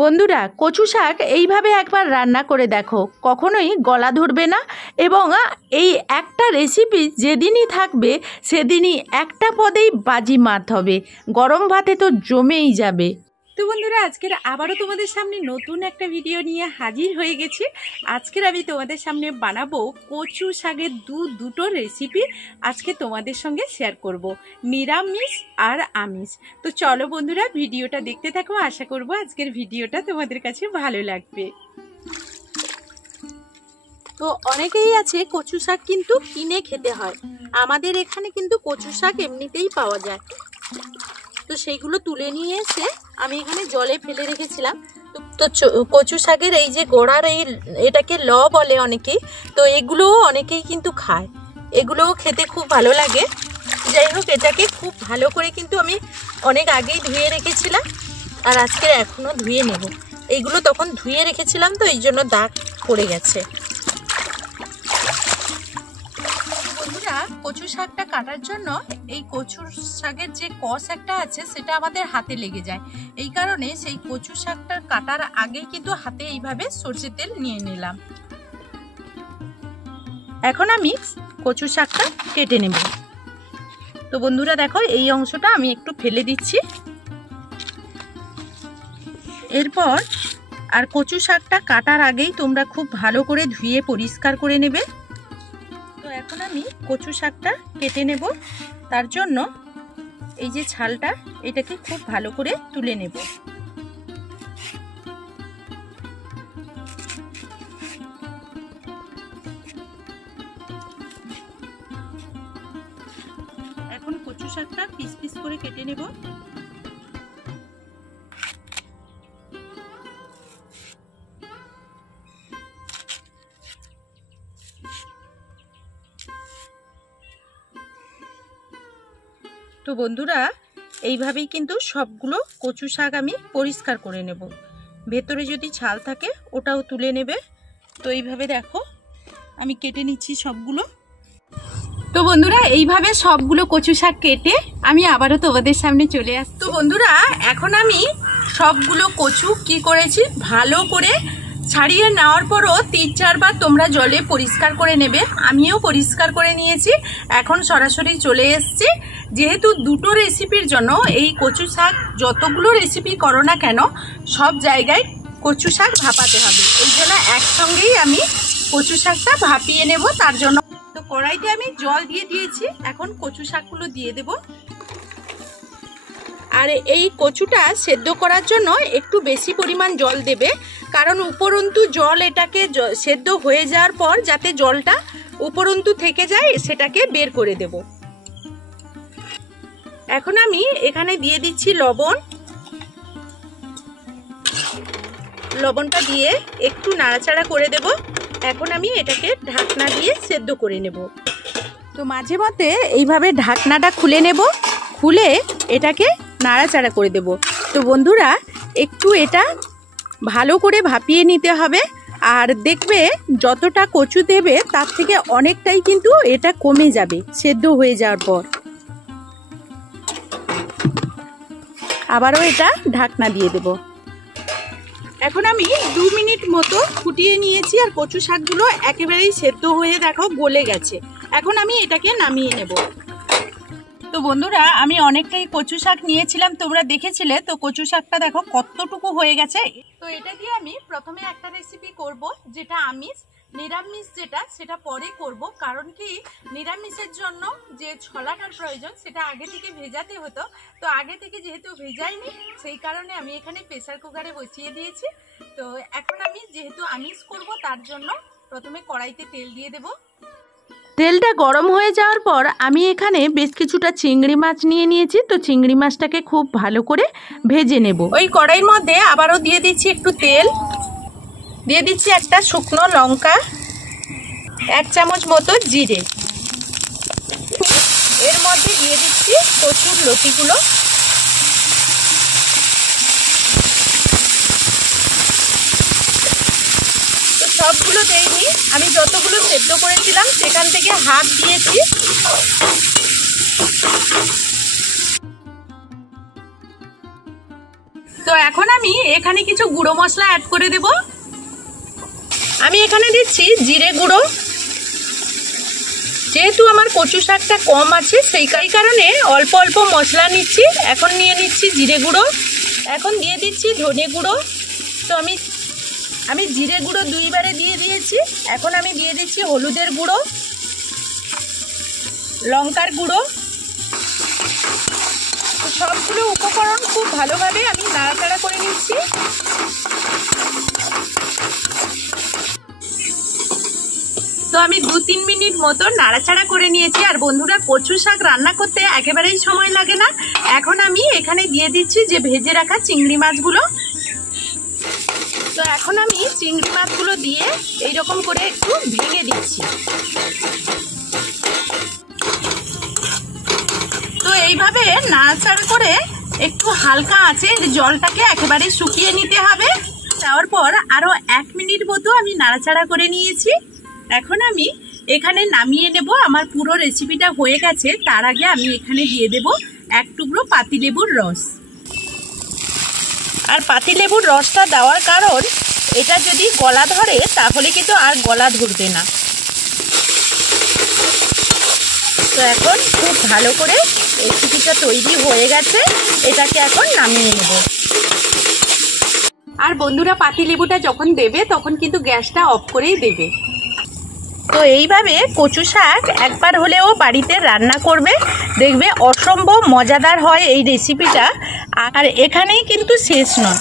বন্ধুরা, কচু শাক এইভাবে একবার রান্না করে দেখো, কখনোই গলা ধরবে না। এবং এই একটা রেসিপি যেদিনই থাকবে সেদিনই একটা পদেই বাজিমাত হবে, গরম ভাতে তো জমেই যাবে। তো বন্ধুরা, আজকের আবারও তোমাদের সামনে নতুন একটা ভিডিও নিয়ে হাজির হয়ে গেছি। আজকের আমি তোমাদের সামনে বানাবো কচু শাকের দুটো রেসিপি আজকে তোমাদের সঙ্গে শেয়ার করব, নিরামিষ আর আমিষ। তো চলো বন্ধুরা, ভিডিওটা দেখতে থাকো। আশা করব আজকের ভিডিওটা তোমাদের কাছে ভালো লাগবে। তো অনেকেই আছে কচু শাক কিন্তু কিনে খেতে হয়, আমাদের এখানে কিন্তু কচু শাক এমনিতেই পাওয়া যায়। তো সেইগুলো তুলে নিয়ে এসে আমি এখানে জলে ফেলে রেখেছিলাম। তো কচু শাকের এই যে গোড়ার এটাকে ল বলে অনেকেই, তো এগুলোও অনেকেই কিন্তু খায়, এগুলোও খেতে খুব ভালো লাগে। যাই হোক, এটাকে খুব ভালো করে কিন্তু আমি অনেক আগেই ধুয়ে রেখেছিলাম, আর আজকে এখনও ধুয়ে নেব। এইগুলো তখন ধুয়ে রেখেছিলাম, তো এই জন্য দাগ পড়ে গেছে। কচু শাকটা কাটার জন্য এই কচু শাকের যে কষ একটা আছে সেটা আমাদের হাতে লেগে যায়, এই কারণে সেই কচু শাকটা কাটার আগে কিন্তু হাতে এইভাবে সরষের তেল নিয়ে নিলাম। এখন আমি কচু শাকটা কেটে নেব। তো বন্ধুরা দেখো, এই অংশটা আমি একটু ফেলে দিচ্ছি। এরপর আর কচু শাকটা কাটার আগেই তোমরা খুব ভালো করে ধুয়ে পরিষ্কার করে নেবে। এখন আমি কচু শাকটা কেটে নেব, তার জন্য এই যে ছালটা, এটাকে খুব ভালো করে তুলে নেব। এখন কচু শাকটা পিস পিস করে কেটে নেব। তো বন্ধুরা, এইভাবেই কিন্তু সবগুলো কচু শাক আমি পরিষ্কার করে নেব। ভেতরে যদি ছাল থাকে ওটাও তুলে নেবে। তো এইভাবে দেখো আমি কেটে নিচ্ছি সবগুলো। তো বন্ধুরা, এইভাবে সবগুলো কচু শাক কেটে আমি আবারও তোমাদের সামনে চলে আসছি। তো বন্ধুরা, এখন আমি সবগুলো কচু কি করেছি, ভালো করে ছাড়িয়ে নেওয়ার পরও 3-4 বার তোমরা জলে পরিষ্কার করে নেবে। আমিও পরিষ্কার করে নিয়েছি। এখন সরাসরি চলে এসছি, যেহেতু দুটো রেসিপির জন্য এই কচু শাক যতগুলো রেসিপি করো না কেন সব জায়গায় কচু শাক ভাপাতে হবে, এই জন্য একসঙ্গেই আমি কচু শাকটা ভাপিয়ে নেব। তার জন্য তো কড়াইতে আমি জল দিয়ে দিয়েছি, এখন কচু শাকগুলো দিয়ে দেব। আর এই কচুটা সেদ্ধ করার জন্য একটু বেশি পরিমাণ জল দেবে, কারণ উপরন্তু জল এটাকে সেদ্ধ হয়ে যাওয়ার পর যাতে জলটা উপরন্তু থেকে যায় সেটাকে বের করে দেব। এখন আমি এখানে দিয়ে দিচ্ছি লবণ। লবণটা দিয়ে একটু নাড়াচাড়া করে দেব। এখন আমি এটাকে ঢাকনা দিয়ে সেদ্ধ করে নেব। তো মাঝে মধ্যে এইভাবে ঢাকনাটা খুলে নেব, খুলে এটাকে নাড়াচাড়া করে দেব। তো বন্ধুরা, একটু এটা ভালো করে ভাপিয়ে নিতে হবে। আর দেখবে যতটা কচু দেবে তার থেকে অনেকটাই কিন্তু এটা কমে যাবে সেদ্ধ হয়ে যাওয়ার পর। আবারও এটা ঢাকনা দিয়ে দেব। এখন আমি 2 মিনিট মতো ফুটিয়ে নিয়েছি, আর কচু শাকগুলো একেবারেই সেদ্ধ হয়ে দেখো গলে গেছে। এখন আমি এটাকে নামিয়ে নেব। তো বন্ধুরা, আমি অনেকটাই কচু শাক নিয়েছিলাম, তোমরা দেখেছিলে। তো কচু শাকটা দেখো কতটুকু হয়ে গেছে। তো এটা দিয়ে আমি প্রথমে একটা রেসিপি করব, যেটা আমিষ। নিরামিষ সেটা পরে করব, কারণ কি নিরামিষের জন্য যে ছোলাটার প্রয়োজন সেটা আগে থেকে ভেজাতে হতো। তো আগে থেকে যেহেতু ভেজাইনি, সেই কারণে আমি এখানে প্রেসার কুকারে বসিয়ে দিয়েছি। তো এখন আমি যেহেতু আমিষ করব, তার জন্য প্রথমে কড়াইতে তেল দিয়ে দেব। তেলটা গরম হয়ে যাওয়ার পর আমি এখানে বেশ কিছুটা চিংড়ি মাছ নিয়ে নিয়েছি। তো চিংড়ি মাছটাকে খুব ভালো করে ভেজে নেব। ওই কড়াইয়ের মধ্যে আবারও দিয়ে দিচ্ছি একটু তেল, দিয়ে দিচ্ছি একটা শুকনো লঙ্কা, 1 চামচ মতো জিরে, এর মধ্যে দিয়ে দিচ্ছি কচুর লতিগুলো। তো সবগুলো দেইনি, আমি যতগুলো সেদ্ধ করেছিলাম সেখান থেকে হাফ দিয়েছি। তো তো এখন আমি এখানে কিছু গুঁড়ো মশলা অ্যাড করে দেব। আমি এখানে দিচ্ছি জিরে গুঁড়ো, যেহেতু আমার কচু শাকটা কম আছে সেই কারণে অল্প অল্প মশলা নিচ্ছি। এখন নিয়ে নিচ্ছি জিরে গুঁড়ো, এখন দিয়ে দিচ্ছি ধনে গুঁড়ো। তো আমি জিরে গুঁড়ো 2 বারে দিয়ে দিয়েছি। এখন আমি দিয়ে দিচ্ছি হলুদের গুঁড়ো, লঙ্কার গুঁড়ো। তো সবগুলো উপকরণ খুব ভালোভাবে আমি নাড়াচাড়া করে নিচ্ছি। তো আমি 2-3 মিনিট মতো নাড়াচাড়া করে নিয়েছি। আর বন্ধুরা, কচু শাক রান্না করতে একেবারেই সময় লাগে না। এখন আমি এখানে দিয়ে দিচ্ছি যে ভেজে রাখা চিংড়ি মাছগুলো। তো এখন আমি চিংড়ি মাছগুলো দিয়ে এইরকম করে একটু ভেঙে দিচ্ছি। তো এইভাবে নাড়াচাড়া করে একটু হালকা আছে জলটাকে একেবারে শুকিয়ে নিতে হবে। তার পর আরো 1 মিনিট মতো আমি নাড়াচাড়া করে নিয়েছি। এখন আমি এখানে নামিয়ে নেব। আমার পুরো রেসিপিটা হয়ে গেছে। তার আগে আমি এখানে দিয়ে দেব 1 টুকরো পাতিলেবুর রস। আর পাতিলেবুর রসটা দেওয়ার কারণ, এটা যদি গলা ধরে তাহলে কিন্তু আর গলা ধরবে না। তো এখন খুব ভালো করে রেসিপিটা তৈরি হয়ে গেছে। এটাকে এখন নামিয়ে নেব। আর বন্ধুরা, পাতিলেবুটা যখন দেবে তখন কিন্তু গ্যাসটা অফ করেই দেবে। তো এইভাবে কচু শাক একবার হলেও বাড়িতে রান্না করবে, দেখবে অসম্ভব মজাদার হয় এই রেসিপিটা। আর এখানেই কিন্তু শেষ নয়,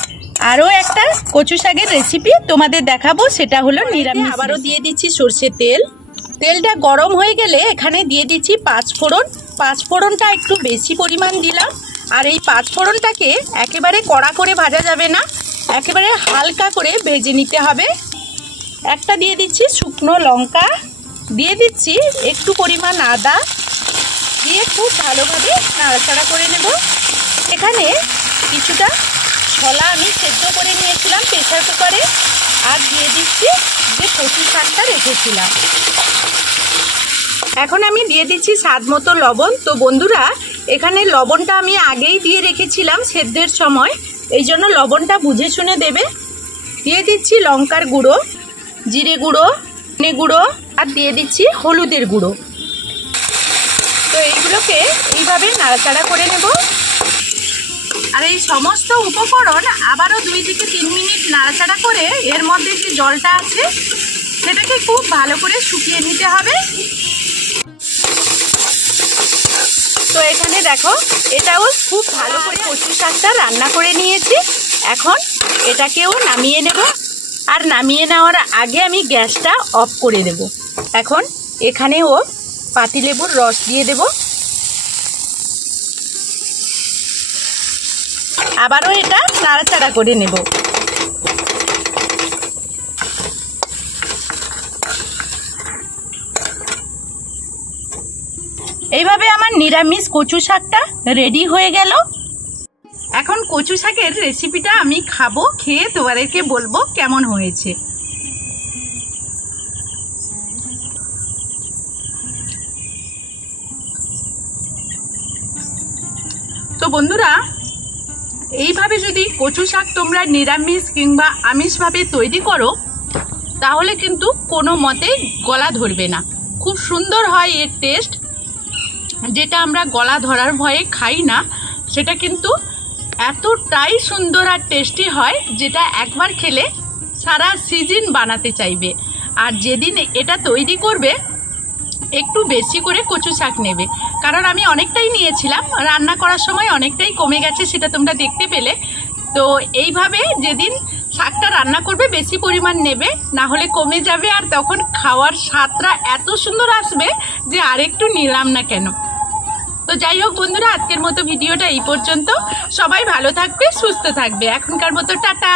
আরও একটা কচু শাকের রেসিপি তোমাদের দেখাবো, সেটা হলো নিরামিষ। আবারও দিয়ে দিচ্ছি সর্ষের তেল। তেলটা গরম হয়ে গেলে এখানে দিয়ে দিচ্ছি 5 ফোড়ন। 5 ফোড়নটা একটু বেশি পরিমাণ দিলাম। আর এই 5 ফোড়নটাকে একেবারে কড়া করে ভাজা যাবে না, একেবারে হালকা করে ভেজে নিতে হবে। একটা দিয়ে দিচ্ছি শুকনো লঙ্কা, দিয়ে দিচ্ছি একটু পরিমাণ আদা, দিয়ে খুব ভালোভাবে নাড়াচাড়া করে নেব। এখানে কিছুটা ছোলা আমি সেদ্ধ করে নিয়েছিলাম প্রেসার কুকারে, আর দিয়ে দিচ্ছি যে কচু শাকটা রেখেছিলাম। এখন আমি দিয়ে দিচ্ছি স্বাদ মতো লবণ। তো বন্ধুরা, এখানে লবণটা আমি আগেই দিয়ে রেখেছিলাম সেদ্ধের সময়, এই জন্য লবণটা বুঝে শুনে দেবে। দিয়ে দিচ্ছি লঙ্কার গুঁড়ো, জিরে গুঁড়ো, ধনে গুঁড়ো, আর দিয়ে দিচ্ছি হলুদের গুঁড়ো। তো এইগুলোকে এইভাবে নাড়াচাড়া করে নেব। আর এই সমস্ত উপকরণ আবারও 2 থেকে 3 মিনিট নাড়াচাড়া করে এর মধ্যে যে জলটা আছে সেটাকে খুব ভালো করে শুকিয়ে নিতে হবে। তো এখানে দেখো, এটাও খুব ভালো করে কচু শাকটা রান্না করে নিয়েছি। এখন এটাকেও নামিয়ে নেব। আর নামিয়ে নেওয়ার আগে আমি গ্যাসটা অফ করে দেব। এখন এখানেও পাতিলেবুর রস দিয়ে দেব। আবারও এটা নাড়াচাড়া করে নেব। এইভাবে আমার নিরামিষ কচু শাকটা রেডি হয়ে গেল। এখন কচু শাকের রেসিপিটা আমি খাবো, খেয়ে তোমাদেরকে বলবো কেমন হয়েছে। তো বন্ধুরা, এইভাবে যদি কচু শাক তোমরা নিরামিষ কিংবা আমিষভাবে তৈরি করো তাহলে কিন্তু কোনো মতেই গলা ধরবে না। খুব সুন্দর হয় এর টেস্ট। যেটা আমরা গলা ধরার ভয়ে খাই না, সেটা কিন্তু এতটাই সুন্দর আর টেস্টি হয়, যেটা একবার খেলে সারা সিজন বানাতে চাইবে। আর যেদিন এটা তৈরি করবে একটু বেশি করে কচু শাক নেবে, কারণ আমি অনেকটাই নিয়েছিলাম, রান্না করার সময় অনেকটাই কমে গেছে, সেটা তোমরা দেখতে পেলে। তো এইভাবে যেদিন শাকটা রান্না করবে বেশি পরিমাণ নেবে, না হলে কমে যাবে। আর তখন খাওয়ার স্বাদটা এত সুন্দর আসবে যে আরেকটু নিলাম না কেন। তো যাই হোক বন্ধুরা, আজকের মতো ভিডিওটা এই পর্যন্ত। সবাই ভালো থাকবে, সুস্থ থাকবে। এখনকার মতো টাটা।